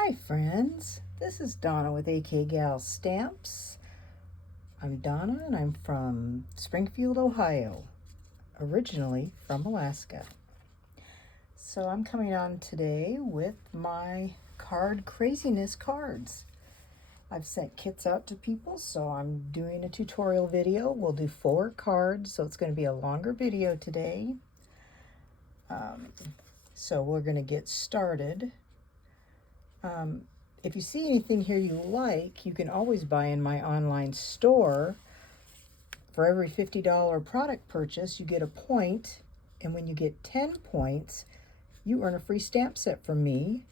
Hi friends, this is Donna with AK Gal Stamps. I'm Donna and I'm from Springfield, Ohio, originally from Alaska. So I'm coming on today with my card craziness cards. I've sent kits out to people, so I'm doing a tutorial video. We'll do 4 cards, so it's going to be a longer video today. So we're going to get started. If you see anything here you like, you can always buy in my online store. For every $50 product purchase, you get a point, and when you get 10 points, you earn a free stamp set from me.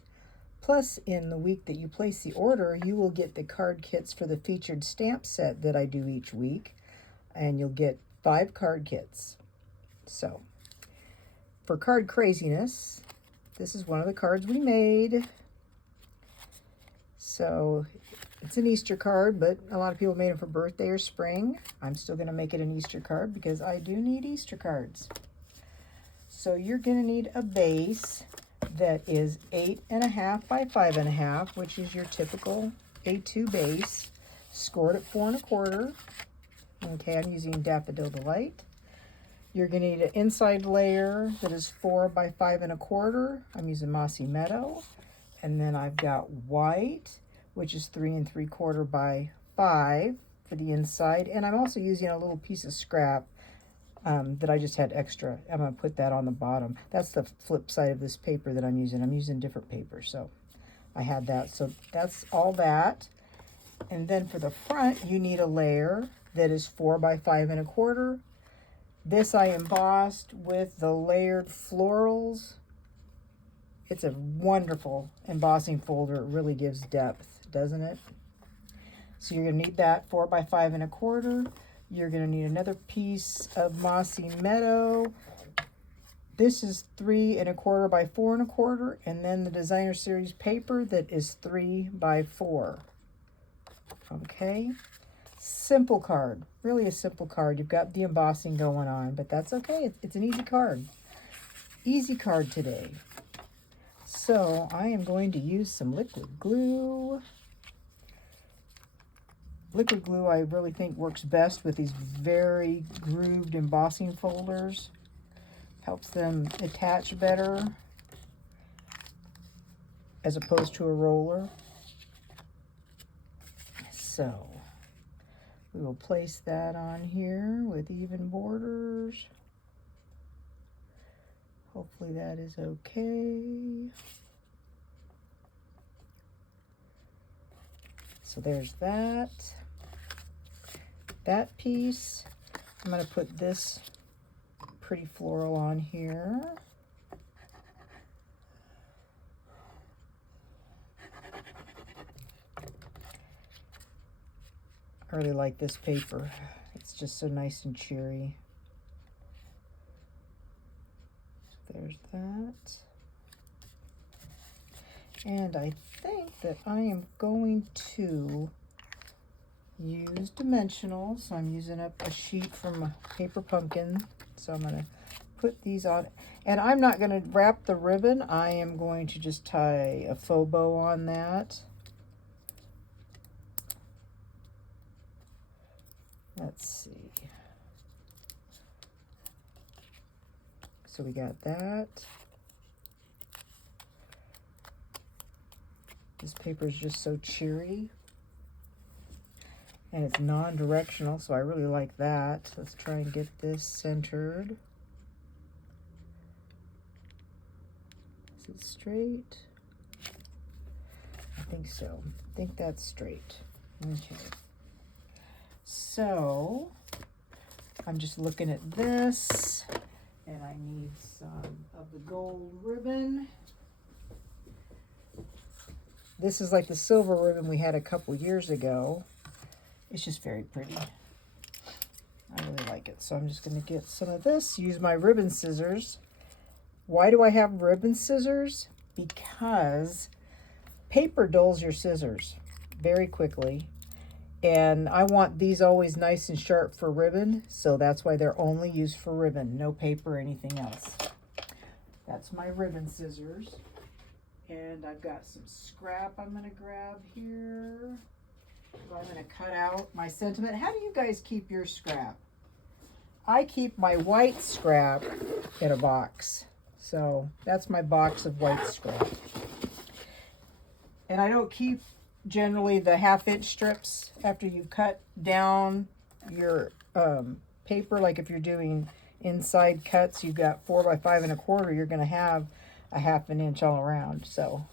Plus, in the week that you place the order, you will get the card kits for the featured stamp set that I do each week, and you'll get 5 card kits. So, for card craziness, this is one of the cards we made. So it's an Easter card, but a lot of people made it for birthday or spring. I'm still going to make it an Easter card because I do need Easter cards. So you're going to need a base that is 8.5 by 5.5, which is your typical A2 base, scored at 4 1/4. Okay, I'm using Daffodil Delight. You're going to need an inside layer that is 4 by 5 1/4. I'm using Mossy Meadow. And then I've got white, which is 3 3/4 by 5 for the inside. And I'm also using a little piece of scrap that I just had extra. I'm going to put that on the bottom. That's the flip side of this paper that I'm using. I'm using different paper, so I had that. So that's all that. And then for the front, you need a layer that is 4 by 5 1/4. This I embossed with the layered florals. It's a wonderful embossing folder. It really gives depth, doesn't it? So you're going to need that 4 by 5 1/4. You're going to need another piece of Mossy Meadow. This is 3 1/4 by 4 1/4, and then the Designer Series paper that is 3 by 4. Okay, simple card, really a simple card. You've got the embossing going on, but that's okay. It's an easy card. Easy card today. So I am going to use some liquid glue. Liquid glue I really think works best with these very grooved embossing folders. Helps them attach better as opposed to a roller. So we will place that on here with even borders. Hopefully that is okay. So there's that piece. I'm going to put this pretty floral on here. I really like this paper. It's just so nice and cheery. There's that. And I think that I am going to use dimensional. So I'm using up a sheet from Paper Pumpkin. So I'm going to put these on. And I'm not going to wrap the ribbon. I am going to just tie a faux bow on that. Let's see. So we got that. This paper is just so cheery. And it's non-directional, so I really like that. Let's try and get this centered. Is it straight? I think so. I think that's straight. Okay. So, I'm just looking at this, and I need some of the gold ribbon. This is like the silver ribbon we had a couple years ago. It's just very pretty. I really like it. So I'm just going to get some of this, use my ribbon scissors. Why do I have ribbon scissors? Because paper dulls your scissors very quickly. And I want these always nice and sharp for ribbon, so that's why they're only used for ribbon, no paper or anything else. That's my ribbon scissors. And I've got some scrap I'm going to grab here. So I'm going to cut out my sentiment. How do you guys keep your scrap? I keep my white scrap in a box. So that's my box of white scrap. And I don't keep generally the 1/2 inch strips after you cut down your paper. Like if you're doing inside cuts, you've got 4 by 5 1/4, you're going to have a 1/2 inch all around. So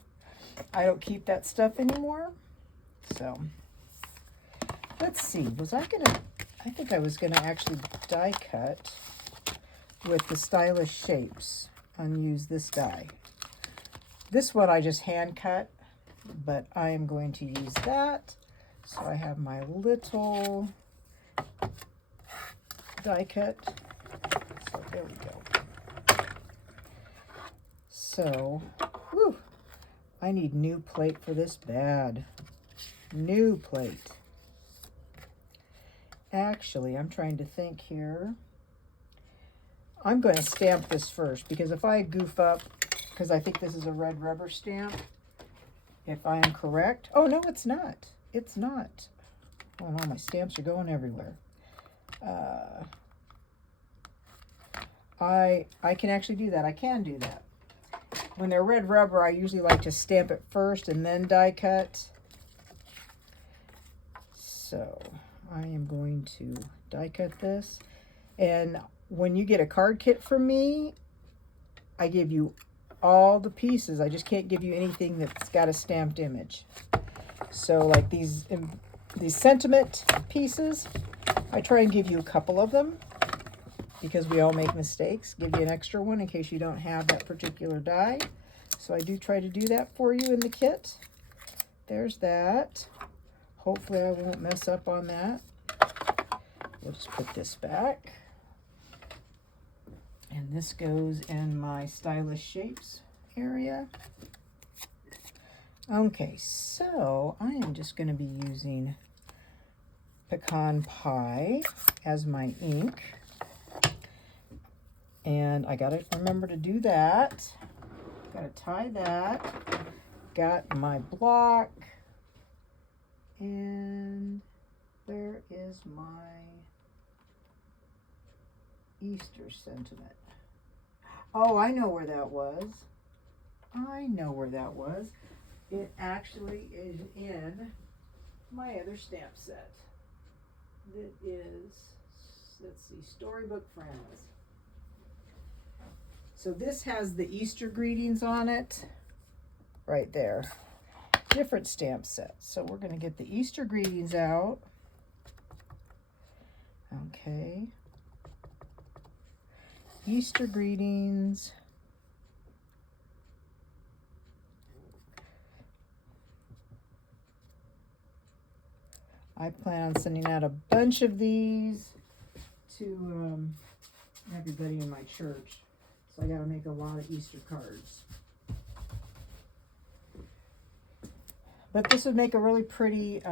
I don't keep that stuff anymore. So let's see, I think I was going to actually die cut with the Stylish Shapes and use this die. This one I just hand cut, but I am going to use that. So I have my little die cut. So there we go. So, whew, I need new plate for this bad. New plate. Actually, I'm trying to think here. I'm going to stamp this first because if I goof up, because I think this is a red rubber stamp, if I am correct. Oh, no, it's not. It's not. Oh, no, my stamps are going everywhere. I can actually do that. I can do that. When they're red rubber, I usually like to stamp it first and then die cut. So I am going to die cut this. And when you get a card kit from me, I give you all the pieces. I just can't give you anything that's got a stamped image. So like these sentiment pieces, I try and give you a couple of them because we all make mistakes. Give you an extra one in case you don't have that particular die. So I do try to do that for you in the kit. There's that. Hopefully I won't mess up on that. We'll just put this back. And this goes in my Stylish Shapes area. Okay, so I am just going to be using Pecan Pie as my ink. And I got to remember to do that. Got to tie that. Got my block. And where is my Easter sentiment? Oh, I know where that was. I know where that was. It actually is in my other stamp set. That is, let's see, Storybook Friends. So this has the Easter greetings on it, right there. Different stamp set. So we're going to get the Easter greetings out. Okay. Easter greetings. I plan on sending out a bunch of these to everybody in my church. So I got to make a lot of Easter cards. But this would make a really pretty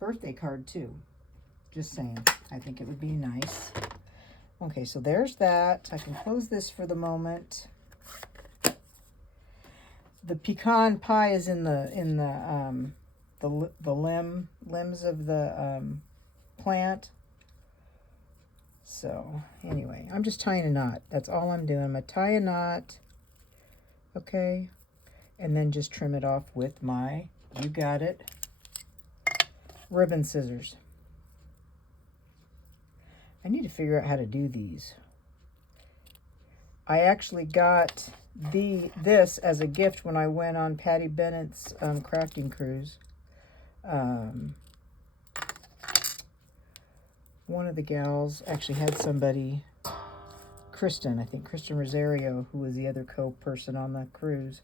birthday card too. Just saying. I think it would be nice. Okay, so there's that. I can close this for the moment. The pecan pie is in the limbs of the plant. So anyway, I'm just tying a knot. That's all I'm doing. I'm gonna tie a knot. Okay, and then just trim it off with my, you got it, ribbon scissors. I need to figure out how to do these. I actually got this as a gift when I went on Patty Bennett's crafting cruise. One of the gals actually had somebody, Kristen, I think Kristen Rosario, who was the other co-person on the cruise.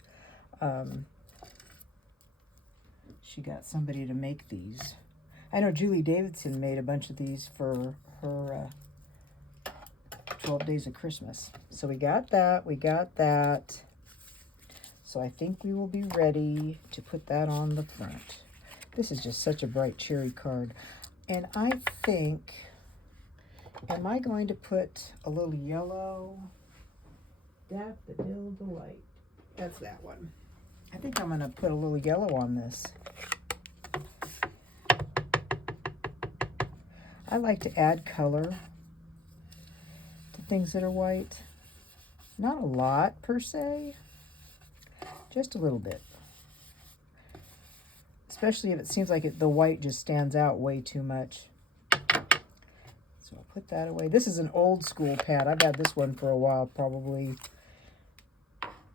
She got somebody to make these. I know Julie Davidson made a bunch of these for her 12 Days of Christmas. So we got that, we got that. So I think we will be ready to put that on the front. This is just such a bright cherry card. And I think, am I going to put a little yellow? Daffodil Delight. That's that one. I think I'm going to put a little yellow on this. I like to add color to things that are white. Not a lot per se, just a little bit. Especially if it seems like the white just stands out way too much. So I'll put that away. This is an old school pad. I've had this one for a while, probably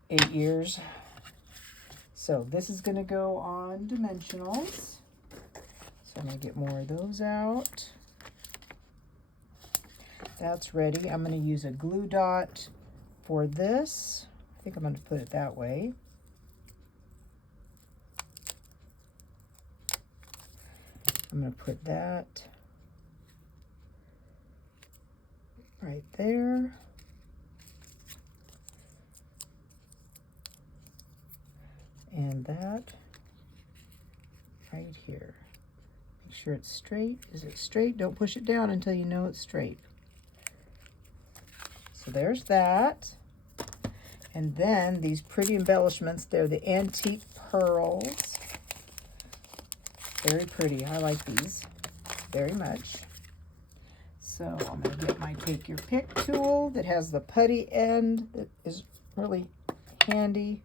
8 years. So this is going to go on dimensionals. So I'm going to get more of those out. That's ready. I'm going to use a glue dot for this. I think I'm going to put it that way. I'm going to put that right there. And that right here. Make sure it's straight. Is it straight? Don't push it down until you know it's straight. So there's that. And then these pretty embellishments, they're the antique pearls. Very pretty. I like these very much. So I'm going to get my Take Your Pick tool that has the putty end that is really handy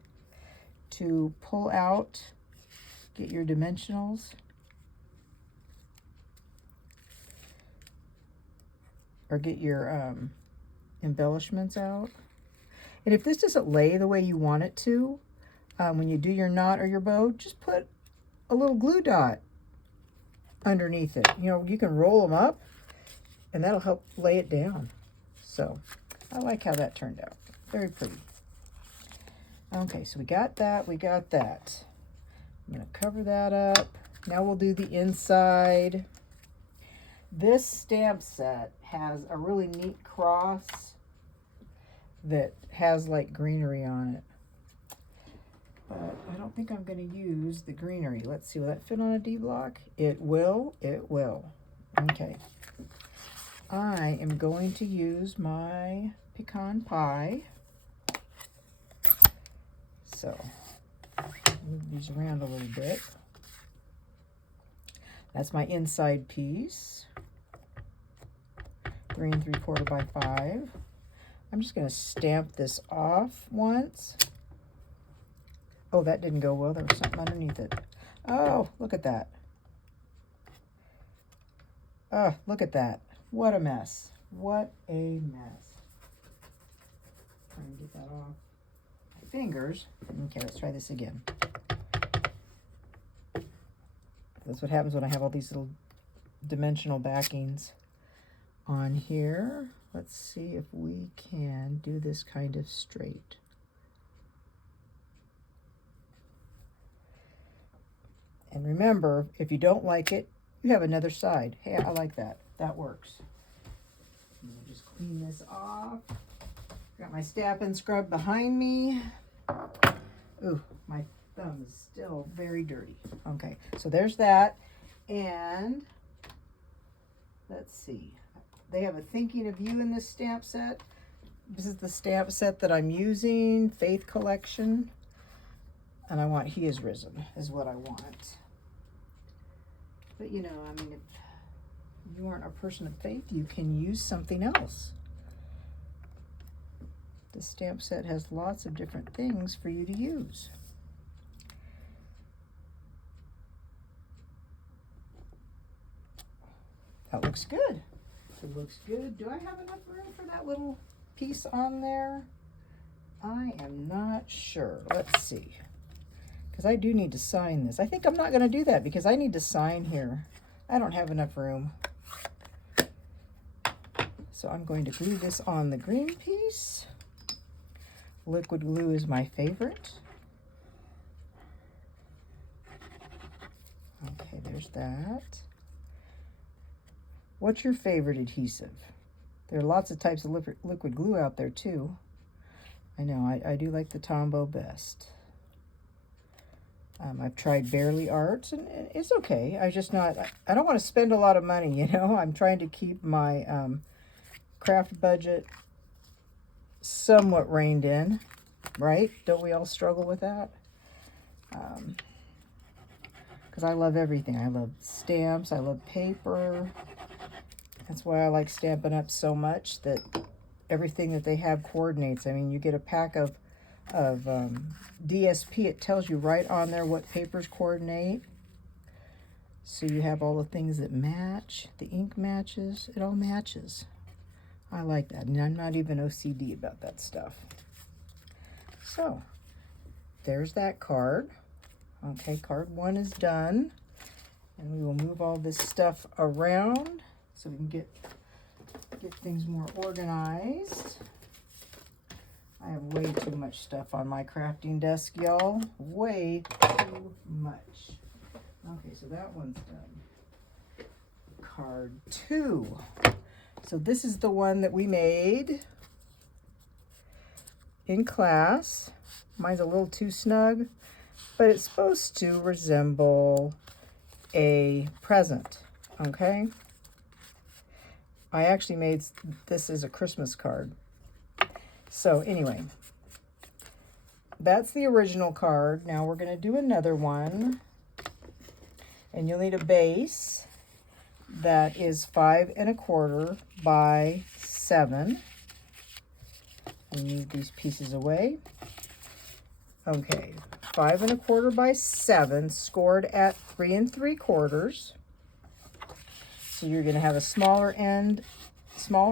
to pull out, get your dimensionals. Or get your embellishments out. And if this doesn't lay the way you want it to, when you do your knot or your bow, just put a little glue dot underneath it. You know, you can roll them up and that'll help lay it down. So I like how that turned out. Very pretty. Okay, so we got that, we got that. I'm gonna cover that up. Now we'll do the inside. This stamp set has a really neat cross that has like greenery on it. But I don't think I'm going to use the greenery. Let's see, will that fit on a D block? It will, it will. Okay. I am going to use my pecan pie. So, move these around a little bit. That's my inside piece. 3 3/4 by 5. I'm just going to stamp this off once. Oh, that didn't go well. There was something underneath it. Oh, look at that. Oh, look at that. What a mess. What a mess. Trying to get that off my fingers. Okay, let's try this again. That's what happens when I have all these little dimensional backings on here. Let's see if we can do this kind of straight. And remember, if you don't like it, you have another side. Hey, I like that. That works. I'm gonna just clean this off. Got my Stap and Scrub behind me. Ooh, my thumb is still very dirty. Okay, so there's that. And let's see. They have a Thinking of You in this stamp set. This is the stamp set that I'm using, Faith Collection. And I want He Is Risen is what I want. But you know, I mean, if you aren't a person of faith, you can use something else. The stamp set has lots of different things for you to use. That looks good. It looks good. Do I have enough room for that little piece on there? I am not sure. Let's see. Because I do need to sign this. I think I'm not going to do that because I need to sign here. I don't have enough room. So I'm going to glue this on the green piece. Liquid glue is my favorite. Okay, there's that. What's your favorite adhesive? There are lots of types of liquid glue out there too. I know, I do like the Tombow best. I've tried Bearly Arts and it's okay. I don't want to spend a lot of money, you know. I'm trying to keep my craft budget somewhat reined in, right? Don't we all struggle with that? Because I love everything. I love stamps. I love paper. That's why I like Stampin' Up! So much, that everything that they have coordinates. I mean, you get a pack of DSP. It tells you right on there what papers coordinate. So you have all the things that match. The ink matches. It all matches. I like that. And I'm not even OCD about that stuff. So there's that card. Okay, card 1 is done. And we will move all this stuff around so we can get things more organized. I have way too much stuff on my crafting desk, y'all. Way too much. Okay, so that one's done. Card 2. So this is the one that we made in class. Mine's a little too snug, but it's supposed to resemble a present, okay? I actually made this as a Christmas card. So anyway, that's the original card. Now we're gonna do another one. And you'll need a base that is 5 1/4 by 7. And move these pieces away. Okay, 5 1/4 by 7, scored at 3 3/4. So you're going to have a smaller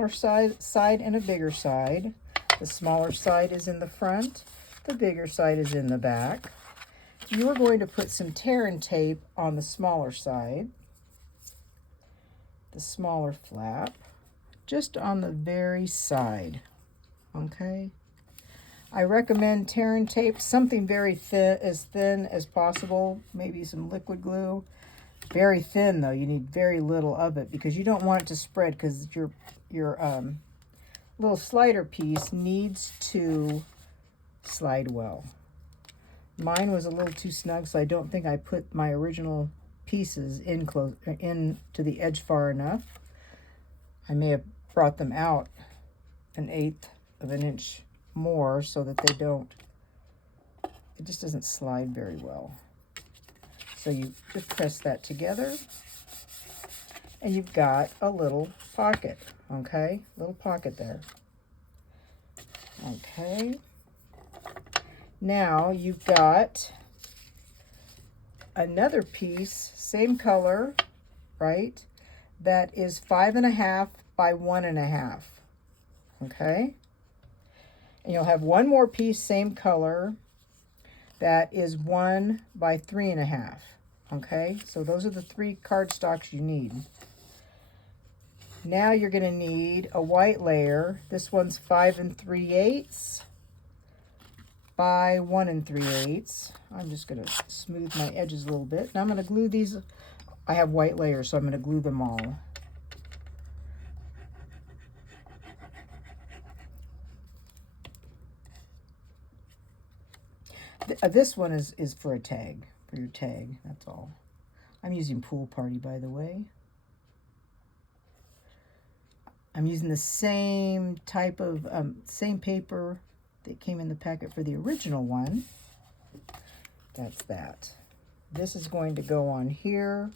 side and a bigger side. The smaller side is in the front. The bigger side is in the back. You are going to put some tear and tape on the smaller side, the smaller flap, just on the very side, okay? I recommend tear and tape, something very thin as possible, maybe some liquid glue. Very thin though, you need very little of it because you don't want it to spread, because your little slider piece needs to slide well. Mine was a little too snug, so I don't think I put my original pieces in to the edge far enough. I may have brought them out 1/8 of an inch more so that they don't, it just doesn't slide very well. So you just press that together and you've got a little pocket, okay? Little pocket there. Okay. Now you've got another piece, same color, right? That is 5 1/2 by 1 1/2, okay? And you'll have one more piece, same color, that is 1 by 3 1/2, okay? So those are the 3 cardstocks you need. Now you're gonna need a white layer. This one's 5 3/8 by 1 3/8. I'm just gonna smooth my edges a little bit. Now I'm gonna glue these. I have white layers, so I'm gonna glue them all. This one is for a tag, for your tag, that's all. I'm using Pool Party, by the way. I'm using the same type of, same paper that came in the packet for the original one. That's that. This is going to go on here.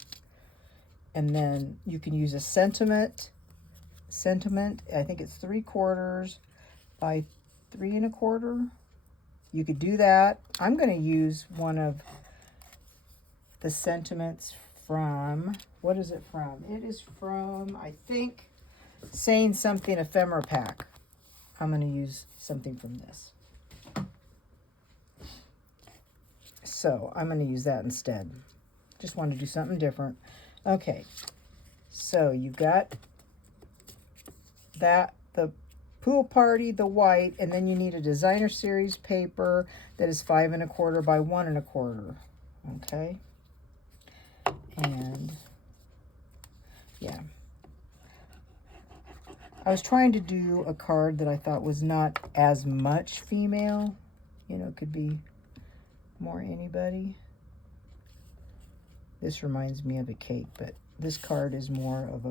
And then you can use a sentiment. I think it's 3/4 by 3 1/4. You could do that. I'm going to use one of the sentiments from, what is it from? It is from, I think, Saying Something Ephemera Pack. I'm going to use something from this. So I'm going to use that instead. Just want to do something different. Okay, so you've got that, the Pool Party, the white, and then you need a Designer Series paper that is 5 1/4 by 1 1/4. Okay, and yeah, I was trying to do a card that I thought was not as much female. You know, it could be more anybody. This reminds me of a cake, but this card is more of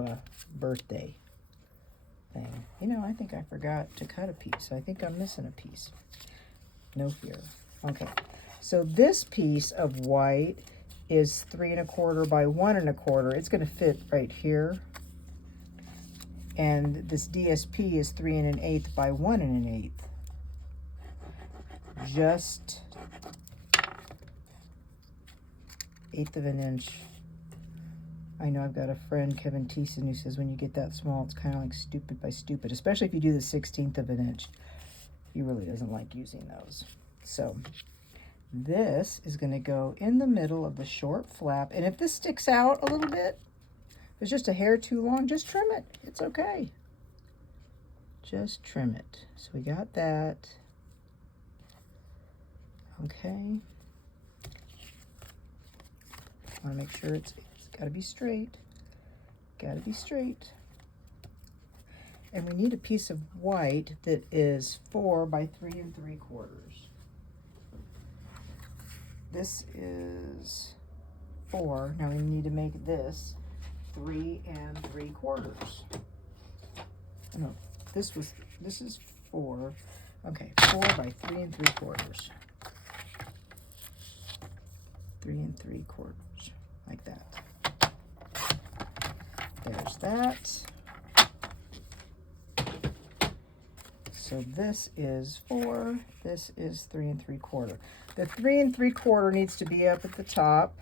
a birthday thing. You know, I think I forgot to cut a piece. I think I'm missing a piece. No fear. Okay, So this piece of white is 3 1/4 by 1 1/4. It's going to fit right here. And this DSP is 3 1/8 by 1 1/8. Just 1/8 of an inch. I know I've got a friend, Kevin Thiessen, who says when you get that small, it's kind of like stupid by stupid, especially if you do the 1/16 of an inch. He really doesn't like using those. So this is going to go in the middle of the short flap. And if this sticks out a little bit, if it's just a hair too long, just trim it. It's okay. Just trim it. So we got that. Okay. I want to make sure it's got to be straight. Got to be straight. And we need a piece of white that is 4 by 3 3/4. This is 4. Now we need to make this 3 3/4. No, this is 4. Okay, 4 by 3 3/4. 3 3/4, like that. There's that. So this is 4, this is 3 3/4. The 3 3/4 needs to be up at the top,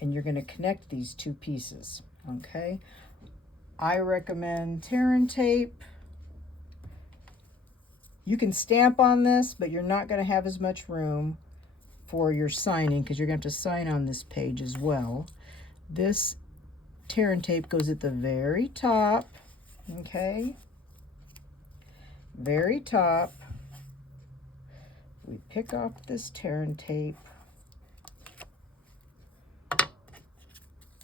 and you're going to connect these two pieces, okay? I recommend tear and tape. You can stamp on this, but you're not going to have as much room for your signing because you're going to have to sign on this page as well. This tear and tape goes at the very top, okay? Very top. We pick off this tear and tape.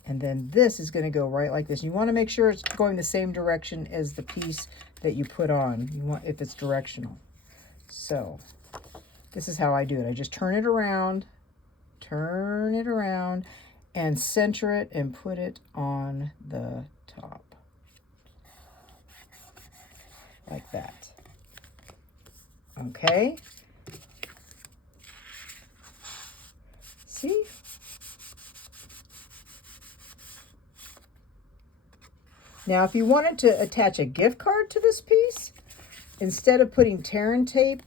And then this is going to go right like this. You want to make sure it's going the same direction as the piece that you put on. You want, if it's directional. So this is how I do it. I just turn it around, and center it and put it on the top. Like that. Okay. See? Now, if you wanted to attach a gift card to this piece, instead of putting tear and tape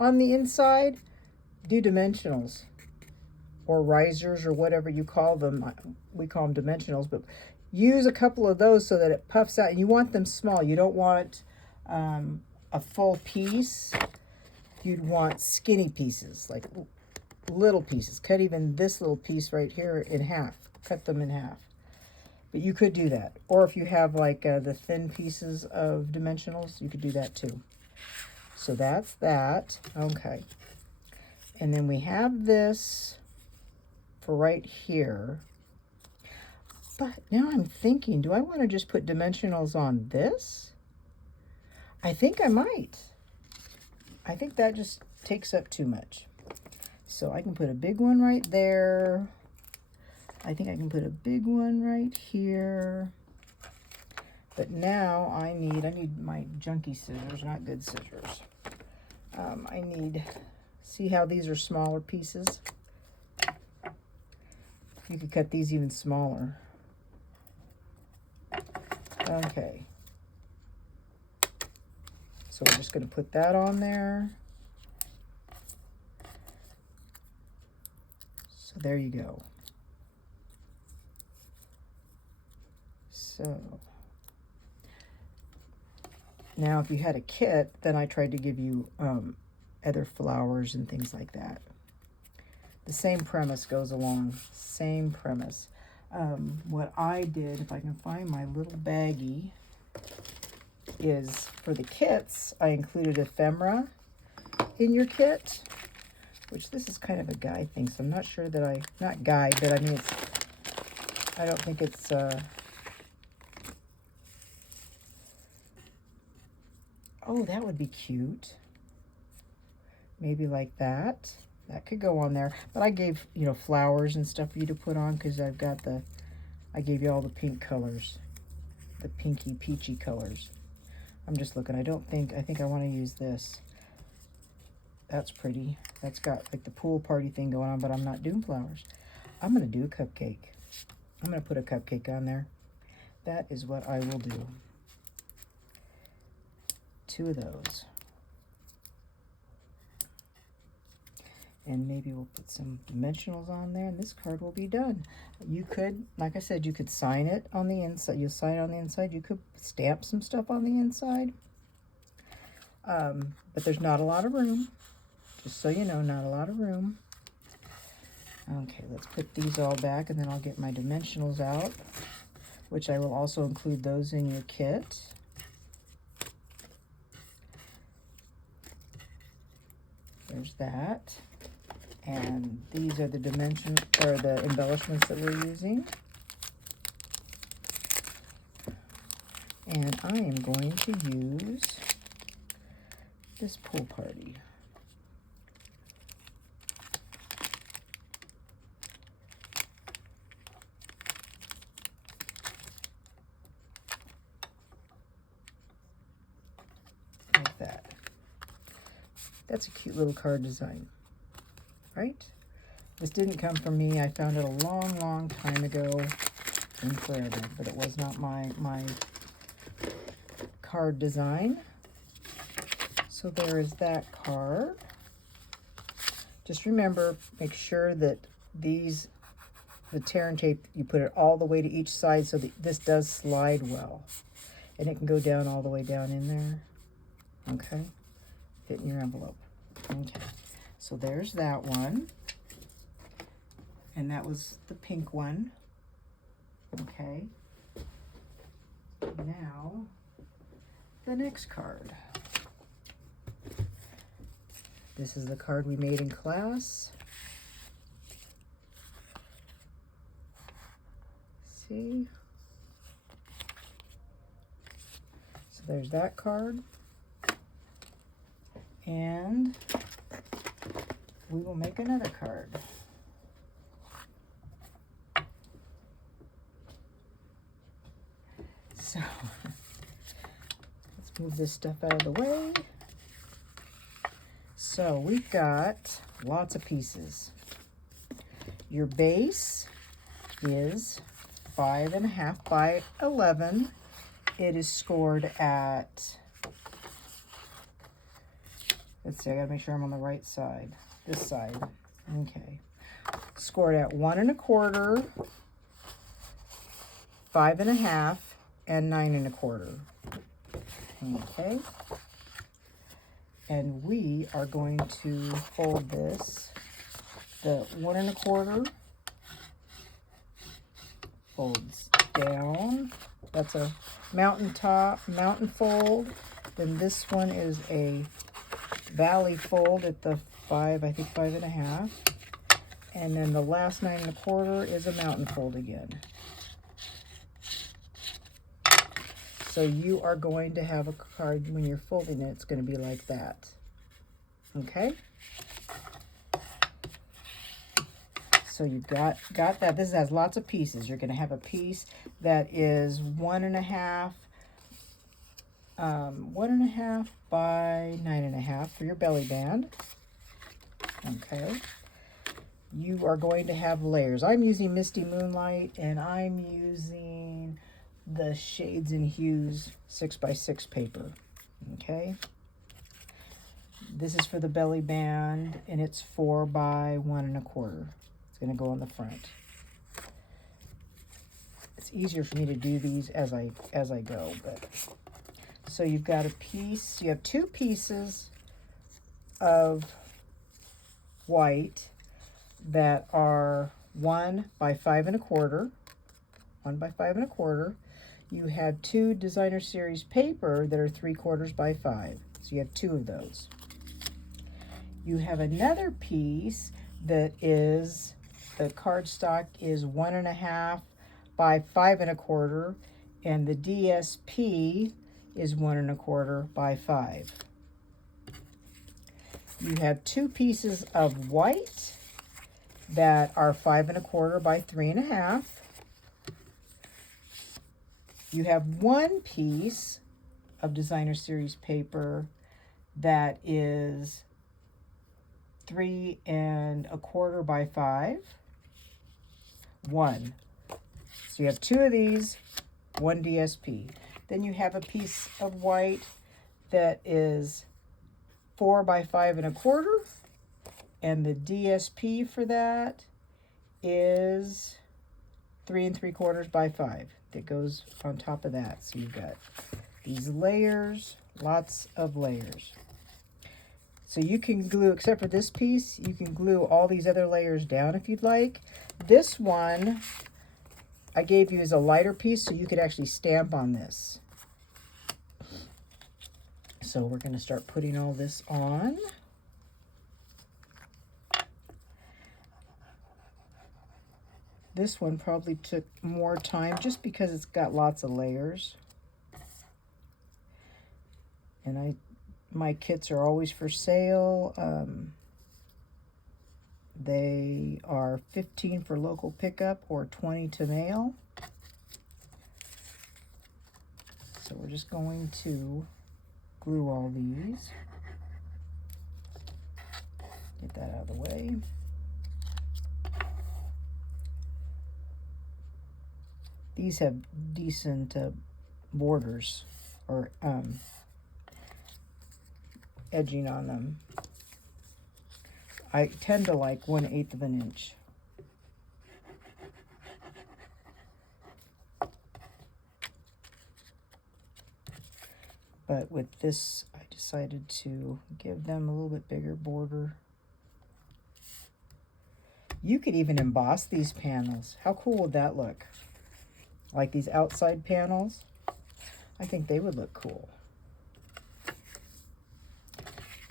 on the inside, do dimensionals or risers or whatever you call them. We call them dimensionals, but use a couple of those so that it puffs out. And you want them small. You don't want a full piece. You'd want skinny pieces, like little pieces. Cut even this little piece right here in half. Cut them in half. But you could do that. Or if you have like the thin pieces of dimensionals, you could do that too. So that's that. Okay. And then we have this for right here. But now I'm thinking, do I want to just put dimensionals on this? I think I might. I think that just takes up too much. So I can put a big one right there. I think I can put a big one right here. But now I need my junky scissors, not good scissors. See how these are smaller pieces? You could cut these even smaller. Okay. So we're just going to put that on there. So there you go. So now if you had a kit, then I tried to give you other flowers and things like that. The same premise goes along, same premise. What I did, if I can find my little baggie, is for the kits, I included ephemera in your kit, which this is kind of a guide thing, so I'm not sure that not guide, but I mean, I don't think it's, oh, that would be cute. Maybe like that. That could go on there. But I gave, flowers and stuff for you to put on because I gave you all the pink colors. The pinky, peachy colors. I'm just looking. I think I want to use this. That's pretty. That's got like the pool party thing going on, but I'm not doing flowers. I'm going to do a cupcake. I'm going to put a cupcake on there. That is what I will do. 2 of those. And maybe we'll put some dimensionals on there, and this card will be done. You could, like I said, you could sign it on the inside. You'll sign it on the inside. You could stamp some stuff on the inside. But there's not a lot of room. Just so you know, not a lot of room. Okay, let's put these all back, and then I'll get my dimensionals out, which I will also include those in your kit. There's that. And these are the dimensions, or the embellishments that we're using. And I am going to use this pool party. Like that. That's a cute little card design. Right? This didn't come from me. I found it a long, long time ago in forever, but it was not my card design. So there is that card. Just remember, make sure that the tear and tape, you put it all the way to each side so that this does slide well. And it can go down all the way down in there. Okay? Fit in your envelope. Okay. So there's that one, and that was the pink one. Okay, now the next card. This is the card we made in class. See? So there's that card. And we will make another card. So let's move this stuff out of the way. So we've got lots of pieces. Your base is 5.5 by 11. It is scored at, let's see, I gotta make sure I'm on the right side. This side. Okay. Scored at 1 1/4, 5.5, and 9 1/4. Okay. And we are going to fold this. The 1 1/4 folds down. That's a mountain fold. Then this one is a valley fold at the 5, I think 5.5. And then the last 9 1/4 is a mountain fold again. So you are going to have a card, when you're folding it, it's going to be like that. Okay? So you got that. This has lots of pieces. You're going to have a piece that is 1.5 by 9.5 for your belly band. Okay. You are going to have layers. I'm using Misty Moonlight, and I'm using the Shades and Hues 6x6 paper. Okay. This is for the belly band, and it's 4 by 1 1/4. It's going to go on the front. It's easier for me to do these as I go, but so you've got a piece. You have 2 pieces of white that are 1 by 5 1/4. 1 by 5 1/4. You have 2 Designer Series paper that are 3/4 by 5. So you have 2 of those. You have another piece that is, the cardstock is 1.5 by 5 1/4, and the DSP is 1 1/4 by 5. You have 2 pieces of white that are 5 1/4 by 3.5. You have 1 piece of Designer Series paper that is 3 1/4 by 5. 1. So you have 2 of these, 1 DSP. Then you have a piece of white that is 4 by 5 1/4. And the DSP for that is 3 3/4 by 5 that goes on top of that. So you've got these layers, lots of layers. So you can glue, except for this piece, you can glue all these other layers down if you'd like. This one I gave you as a lighter piece so you could actually stamp on this. So we're going to start putting all this on. This one probably took more time just because it's got lots of layers. And my kits are always for sale. They are $15 for local pickup or $20 to mail. So we're just going to glue all these. Get that out of the way. These have decent borders or edging on them. I tend to like 1/8 of an inch. But with this, I decided to give them a little bit bigger border. You could even emboss these panels. How cool would that look? Like these outside panels. I think they would look cool.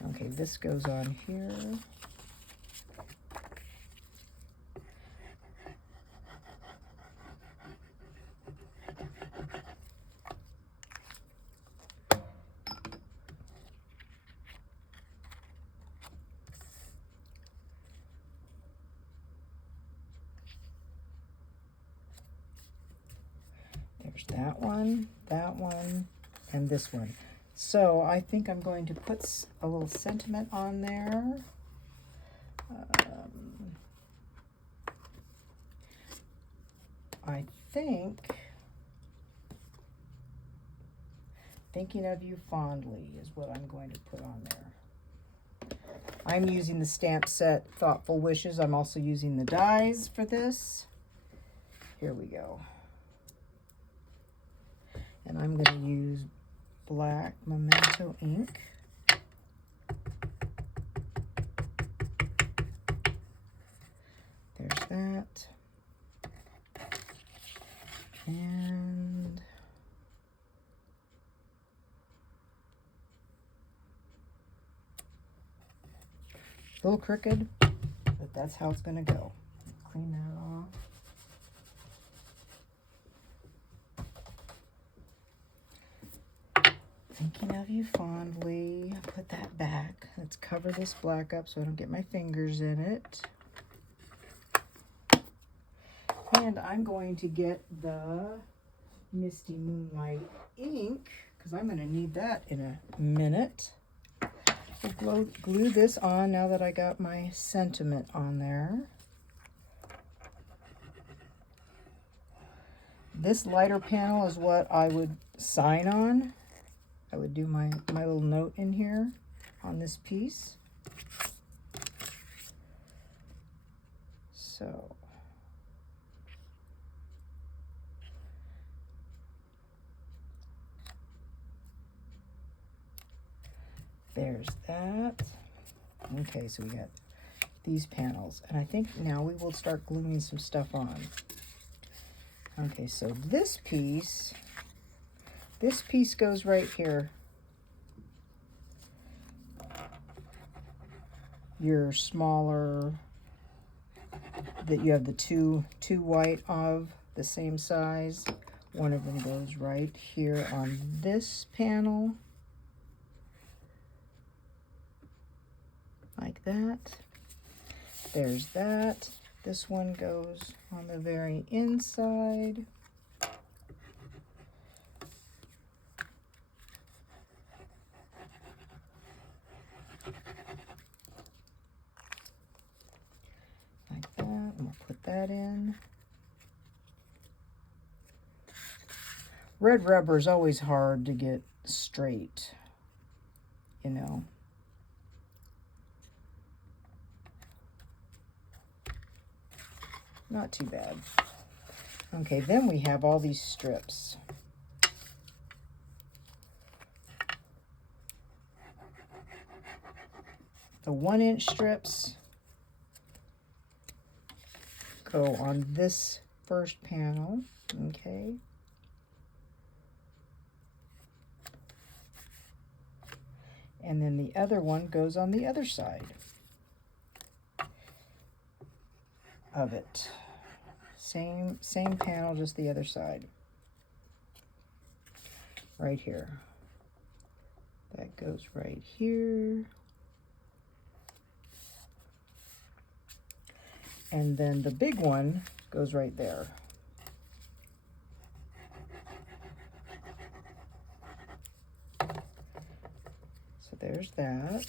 Okay, this goes on here. There's that one, and this one. So I think I'm going to put a little sentiment on there. I think, thinking of you fondly is what I'm going to put on there. I'm using the stamp set Thoughtful Wishes. I'm also using the dies for this. Here we go. And I'm going to use black Memento ink. There's that. And a little crooked, but that's how it's going to go. Clean that off. Thinking of you fondly. Put that back. Let's cover this black up so I don't get my fingers in it. And I'm going to get the Misty Moonlight ink because I'm going to need that in a minute. We'll glue this on now that I got my sentiment on there. This lighter panel is what I would sign on. I would do my little note in here on this piece. So there's that. Okay, so we got these panels. And I think now we will start gluing some stuff on. Okay, so this piece goes right here. Your smaller, that you have the two white of the same size. One of them goes right here on this panel. Like that. There's that. This one goes on the very inside. I'm gonna put that in. Red rubber is always hard to get straight, you know. Not too bad. Okay, then we have all these strips. The 1-inch strips go on this first panel, okay. And then the other one goes on the other side of it. Same panel, just the other side. Right here. That goes right here. And then the big one goes right there. So there's that.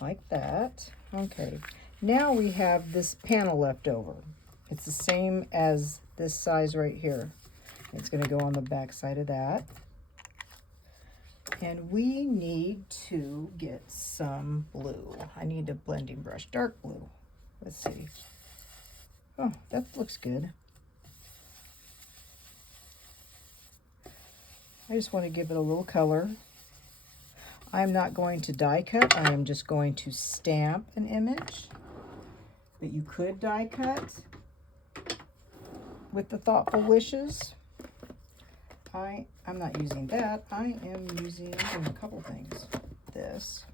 Like that. Okay. Now we have this panel left over. It's the same as this size right here. It's going to go on the back side of that. And we need to get some blue. I need a blending brush, dark blue. Let's see. Oh, that looks good. I just want to give it a little color. I'm not going to die cut. I am just going to stamp an image. But you could die cut with the Thoughtful Wishes. I'm not using that. I am using a couple things. This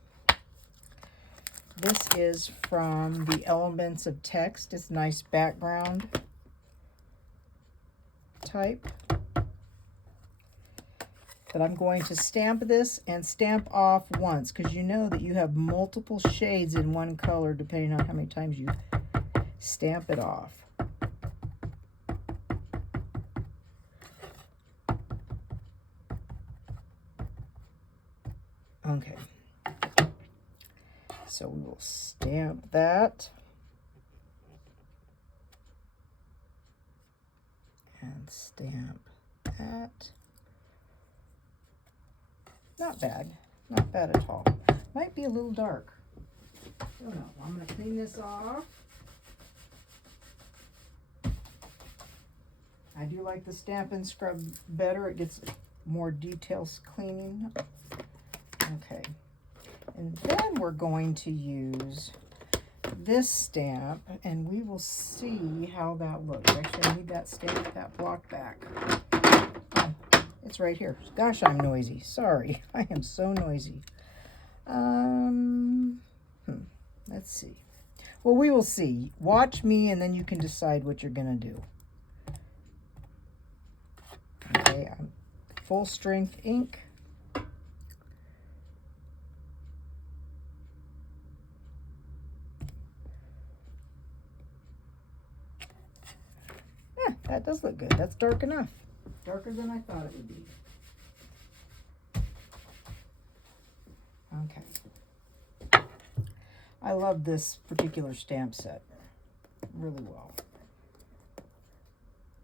is from the Elements of Text. It's nice background type. But I'm going to stamp this and stamp off once, because you know that you have multiple shades in one color depending on how many times you stamp it off. Okay, so we will stamp that and stamp that. Not bad, not bad at all. Might be a little dark. I don't know. I'm going to clean this off. I do like the Stampin' Scrub better. It gets more details cleaning. Okay, and then we're going to use this stamp, and we will see how that looks. Actually, I need that stamp, that block back. Oh, it's right here. Gosh, I'm noisy. Sorry, I am so noisy. Let's see. Well, we will see. Watch me, and then you can decide what you're going to do. Okay, full strength ink. Yeah, that does look good. That's dark enough. Darker than I thought it would be. Okay. I love this particular stamp set really well.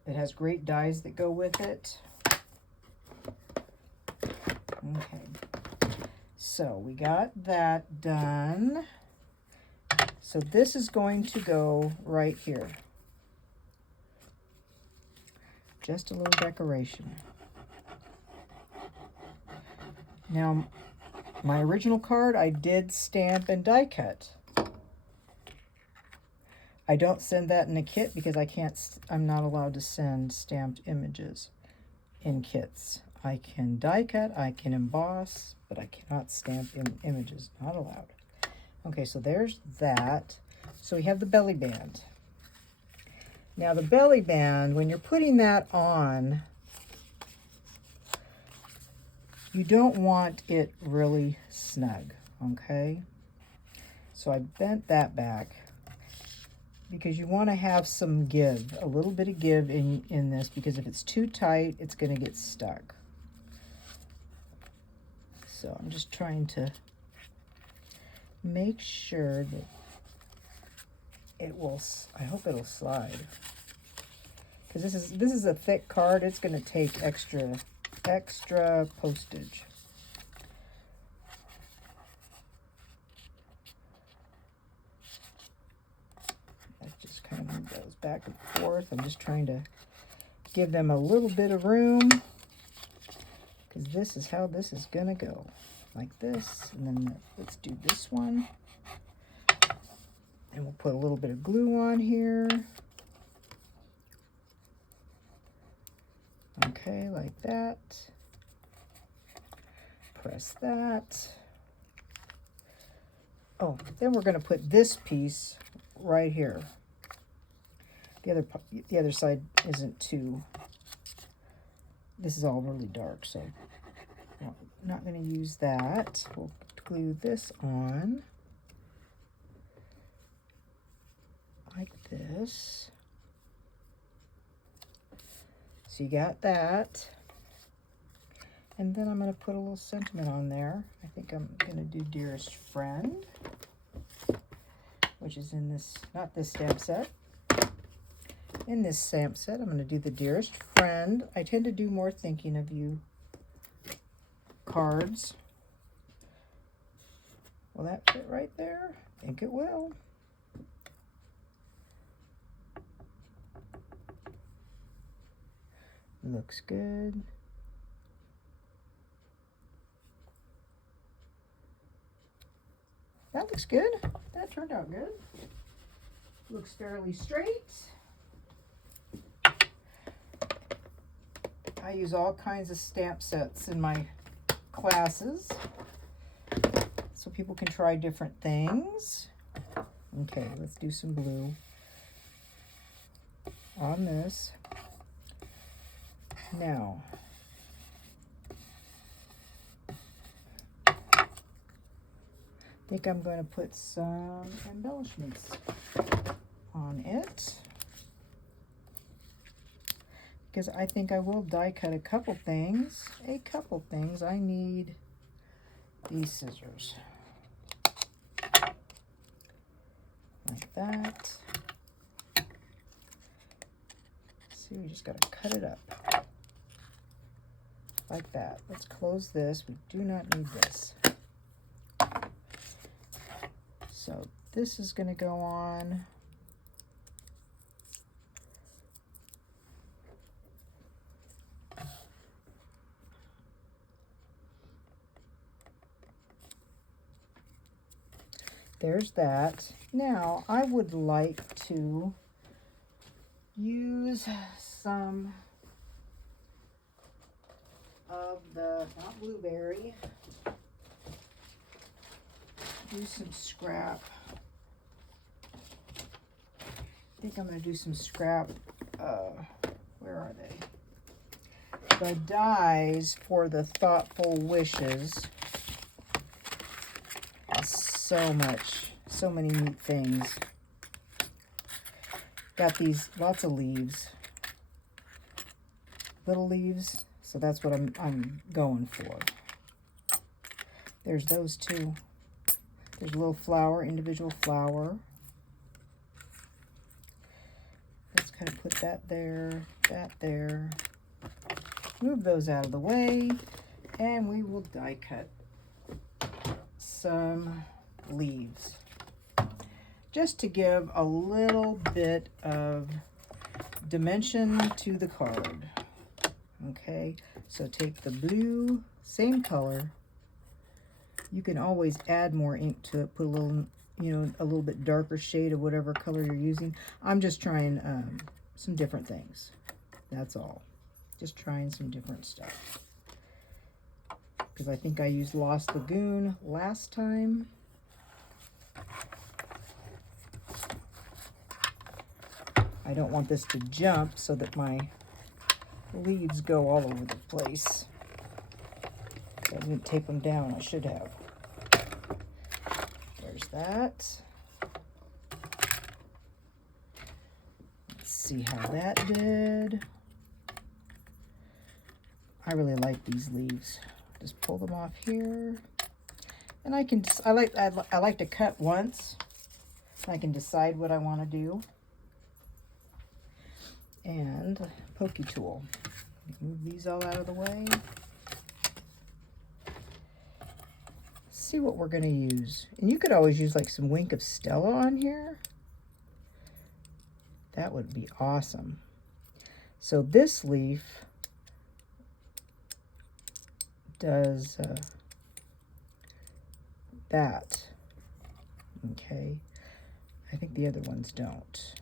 It has great dies that go with it. Okay. So we got that done. So this is going to go right here. Just a little decoration. Now, my original card, I did stamp and die cut. I don't send that in a kit because I'm not allowed to send stamped images in kits. I can die cut, I can emboss, but I cannot stamp in images, not allowed. Okay, so there's that. So we have the belly band. Now the belly band, when you're putting that on, you don't want it really snug, okay? So I bent that back because you want to have some give, a little bit of give in this, because if it's too tight, it's going to get stuck. So I'm just trying to make sure that it will, I hope it'll slide. Because this is a thick card. It's going to take extra postage. Let's just kind of move those back and forth. I'm just trying to give them a little bit of room, because this is how this is going to go. Like this, and then let's do this one. And we'll put a little bit of glue on here. Okay, like that. Press that. Oh, then we're going to put this piece right here. The other side isn't too, this is all really dark, so I'm not going to use that. We'll glue this on like this. So you got that. And then I'm going to put a little sentiment on there. I think I'm going to do Dearest Friend, which is in this, not this stamp set. In this stamp set, I'm going to do the Dearest Friend. I tend to do more thinking of you cards. Will that fit right there? I think it will. Looks good. That looks good. That turned out good. Looks fairly straight. I use all kinds of stamp sets in my classes, so people can try different things. Okay, let's do some blue on this. Now, I think I'm going to put some embellishments on it, because I think I will die cut a couple things. I need these scissors. Like that. See, we just got to cut it up. Like that. Let's close this. We do not need this. So this is going to go on. There's that. Now I would like to use some of the, not blueberry, do some scrap. I think I'm going to do some scrap, where are they? The dies for the Thoughtful Wishes. So many neat things. Got these, lots of leaves. Little leaves, so that's what I'm going for. There's those two. There's a little flower, individual flower. Let's kind of put that there, that there. Move those out of the way, and we will die cut some leaves, just to give a little bit of dimension to the card. Okay, so take the blue, same color. You can always add more ink to it, put a little, you know, a little bit darker shade of whatever color you're using. I'm just trying some different things. That's all. Just trying some different stuff. Because I think I used Lost Lagoon last time. I don't want this to jump so that my leaves go all over the place. I didn't tape them down. I should have. There's that. Let's see how that did. I really like these leaves. Just pull them off here. And I like to cut once. I can decide what I want to do. And pokey tool. Move these all out of the way. See what we're going to use. And you could always use like some Wink of Stella on here. That would be awesome. So this leaf does that. Okay. I think the other ones don't.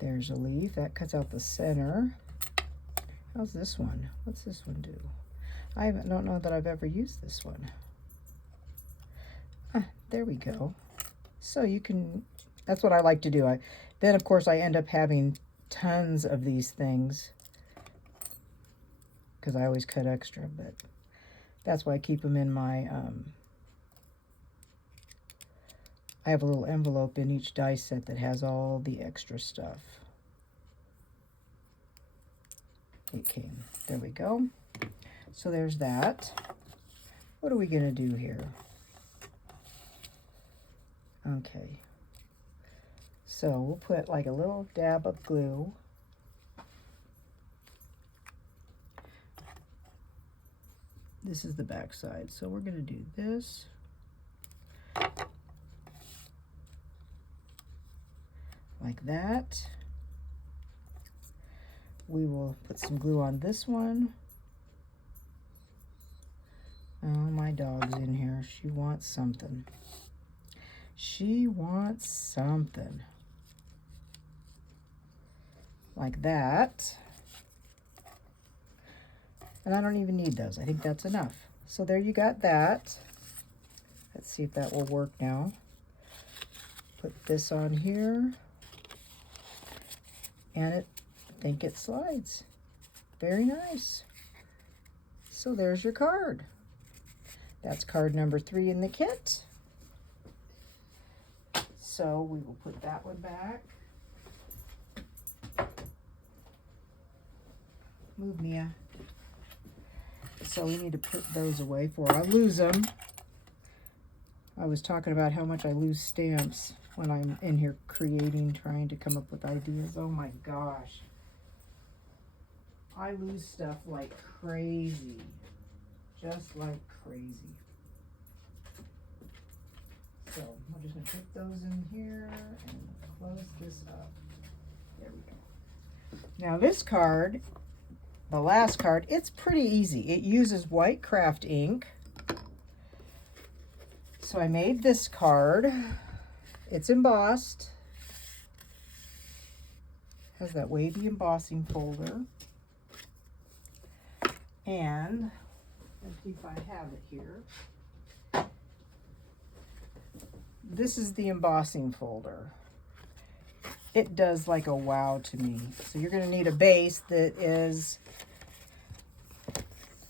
There's a leaf. That cuts out the center. How's this one? What's this one do? I don't know that I've ever used this one. Ah, there we go. So you can, that's what I like to do. Then of course I end up having tons of these things because I always cut extra, but that's why I keep them in my, I have a little envelope in each die set that has all the extra stuff. Okay, there we go. So there's that. What are we gonna do here? Okay. So we'll put like a little dab of glue. This is the back side. So we're gonna do this. Like that. We will put some glue on this one. Oh, my dog's in here. She wants something. She wants something. Like that. And I don't even need those. I think that's enough. So there you got that. Let's see if that will work now. Put this on here. And I think it slides. Very nice. So there's your card. That's card number 3 in the kit. So we will put that one back. Move, Mia. So we need to put those away before I lose them. I was talking about how much I lose stamps when I'm in here creating, trying to come up with ideas. Oh my gosh. I lose stuff like crazy. Just like crazy. So we're just gonna put those in here and close this up. There we go. Now this card, the last card, it's pretty easy. It uses white craft ink. So I made this card. It's embossed. Has that wavy embossing folder. And let's see if I have it here. This is the embossing folder. It does like a wow to me. So you're gonna need a base that is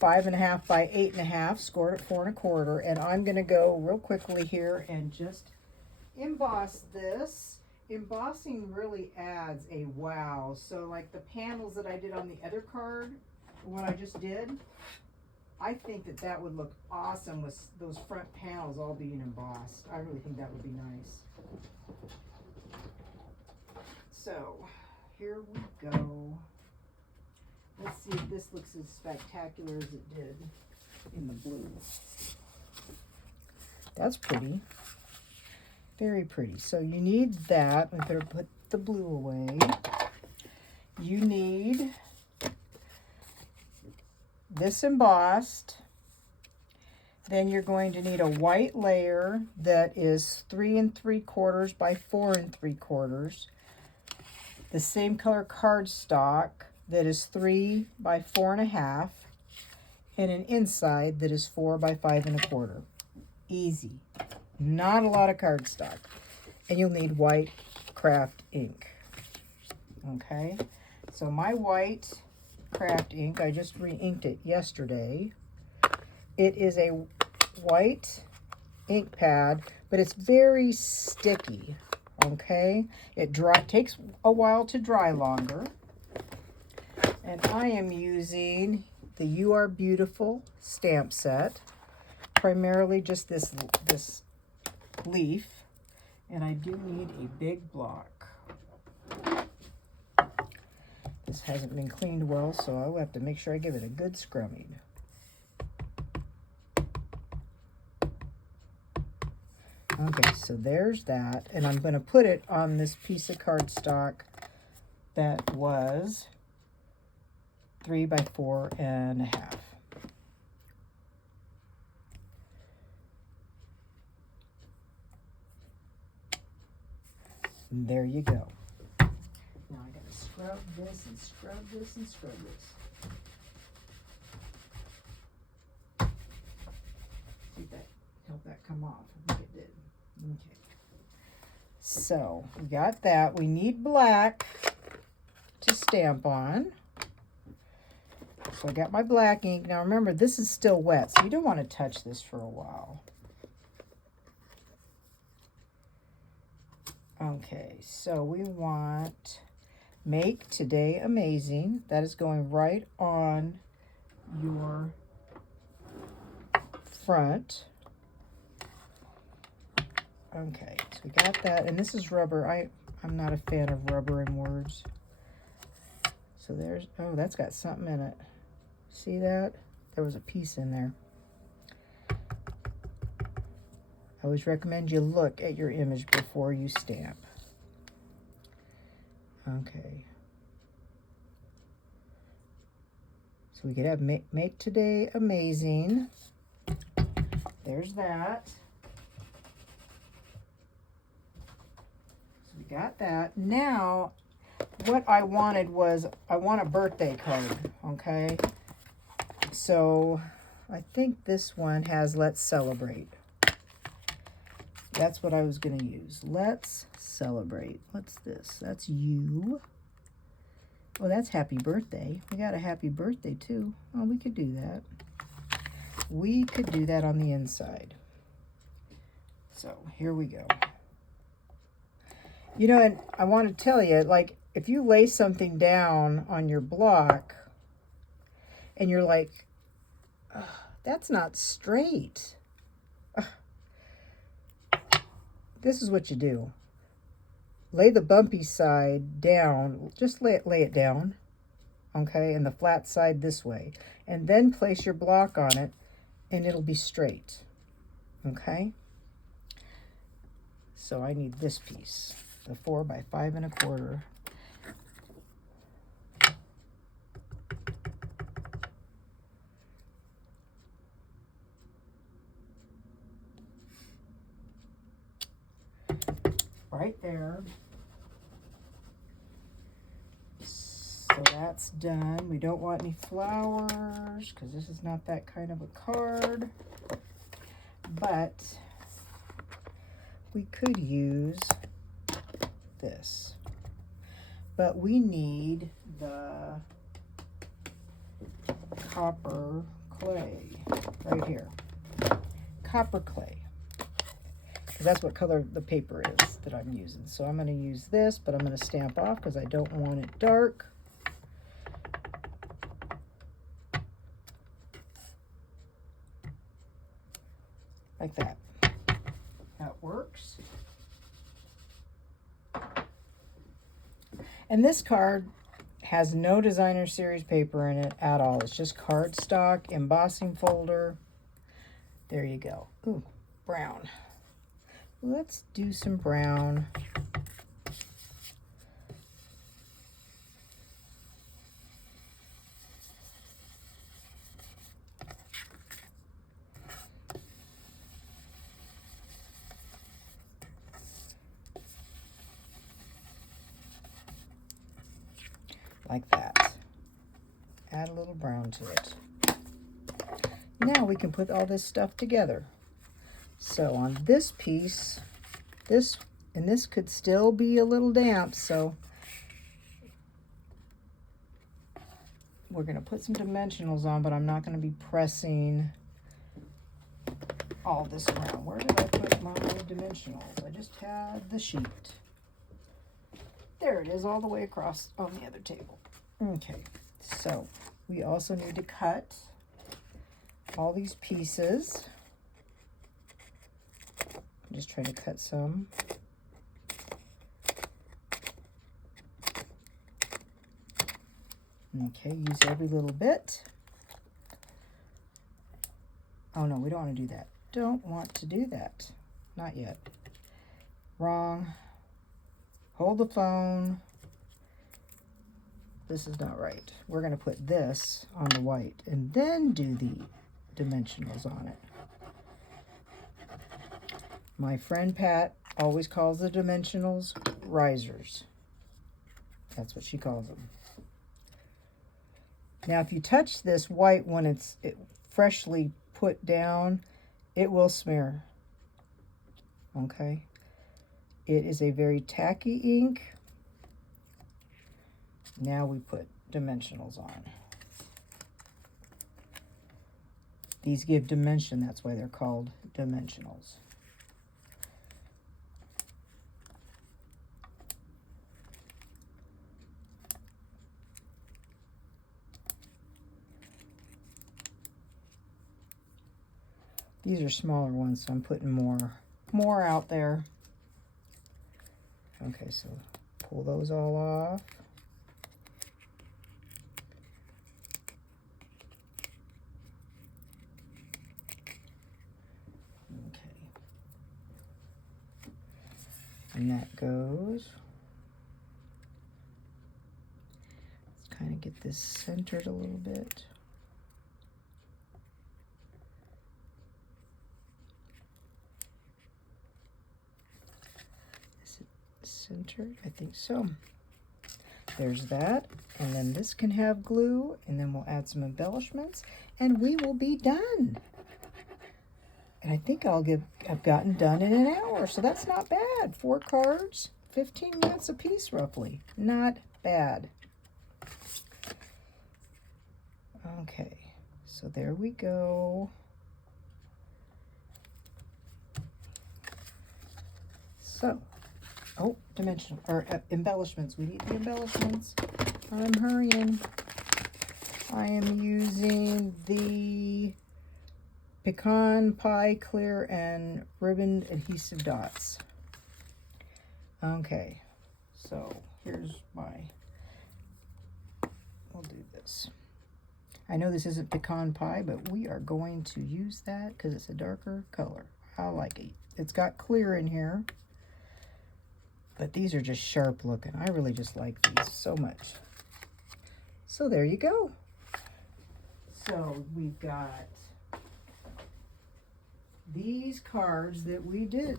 5.5 by 8.5, scored at 4 1/4. And I'm gonna go real quickly here and just emboss this. Embossing really adds a wow. So like the panels that I did on the other card, what I just did, I think that that would look awesome with those front panels all being embossed. I really think that would be nice. So here we go. Let's see if this looks as spectacular as it did in the blue. That's pretty. Very pretty. So you need that. We better put the blue away. You need this embossed. Then you're going to need a white layer that is 3 3/4 by 4 3/4. The same color cardstock that is 3 by 4 1/2, and an inside that is 4 by 5 1/4. Easy. Not a lot of cardstock. And you'll need white craft ink. Okay, so my white craft ink, I just re-inked it yesterday. It is a white ink pad, but it's very sticky. okay? It takes a while to dry longer. And I am using the You Are Beautiful stamp set, primarily just this leaf, and I do need a big block. This hasn't been cleaned well, so I'll have to make sure I give it a good scrubbing. Okay, so there's that, and I'm going to put it on this piece of cardstock that was 3 by 4.5. And there you go. Now I got to scrub this and scrub this and scrub this. See if that help that come off. I think it did. Okay. So we got that. We need black to stamp on. So I got my black ink. Now remember, this is still wet, so you don't want to touch this for a while. Okay, so we want Make Today Amazing. That is going right on your front. Okay, so we got that, and this is rubber. I'm not a fan of rubber in words. So there's, oh, that's got something in it. See that? There was a piece in there. I always recommend you look at your image before you stamp. Okay. So we could have Make Today Amazing. There's that. So we got that. Now, what I wanted was, I want a birthday card, okay? So I think this one has Let's Celebrate. That's what I was going to use. Let's Celebrate. What's this? That's you. Oh, that's Happy Birthday. We got a Happy Birthday too. Oh, we could do that. We could do that on the inside. So here we go. You know, and I want to tell you, like, if you lay something down on your block and you're like, that's not straight. This is what you do. Lay the bumpy side down. Just lay it down, okay, and the flat side this way. And then place your block on it, and it'll be straight, okay? So I need this piece, the 4 by 5 1/4. Right there. So that's done. We don't want any flowers because this is not that kind of a card. But we could use this. But we need the copper clay right here. Copper clay. Because that's what color the paper is that I'm using. So I'm going to use this, but I'm going to stamp off because I don't want it dark. Like that. That works. And this card has no designer series paper in it at all. It's just cardstock, embossing folder. There you go. Ooh, brown. Let's do some brown. Like that. Add a little brown to it. Now we can put all this stuff together. So on this piece, this could still be a little damp, so we're going to put some dimensionals on, but I'm not going to be pressing all this around. Where did I put my dimensionals? I just had the sheet. There it is, all the way across on the other table. Okay, so we also need to cut all these pieces. I'm just trying to cut some. Okay, use every little bit. Oh no, we don't want to do that. Don't want to do that. Not yet. Wrong. Hold the phone. This is not right. We're going to put this on the white and then do the dimensionals on it. My friend Pat always calls the dimensionals risers. That's what she calls them. Now, if you touch this white when it's freshly put down, it will smear. Okay? It is a very tacky ink. Now we put dimensionals on. These give dimension, that's why they're called dimensionals. These are smaller ones, so I'm putting more out there. Okay, so pull those all off. Okay. And that goes. Let's kind of get this centered a little bit. Centered, I think so. There's that, and then this can have glue, and then we'll add some embellishments, and we will be done. And I think I've gotten done in an hour, so that's not bad. 4 cards, 15 minutes a piece roughly. Not bad. Okay, so there we go. So, oh, dimensional, or embellishments. We need the embellishments. I'm hurrying. I am using the Pecan Pie Clear and Ribbon Adhesive Dots. Okay, so here's we'll do this. I know this isn't pecan pie, but we are going to use that because it's a darker color. I like it. It's got clear in here. But these are just sharp looking. I really just like these so much. So there you go. So we've got these cards that we did.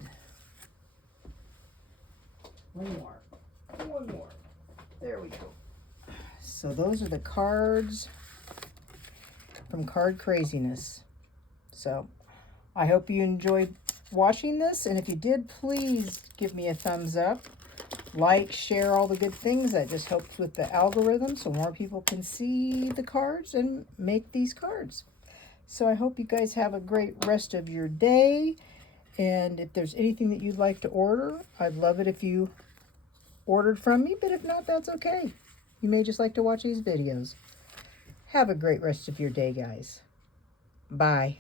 One more. There we go. So those are the cards from Card Craziness. So I hope you enjoyed watching this, and if you did, please give me a thumbs up, like, share all the good things. That just helps with the algorithm so more people can see the cards and make these cards. So I hope you guys have a great rest of your day, and if there's anything that you'd like to order, I'd love it if you ordered from me, but if not, that's okay. You may just like to watch these videos. Have a great rest of your day, guys. Bye.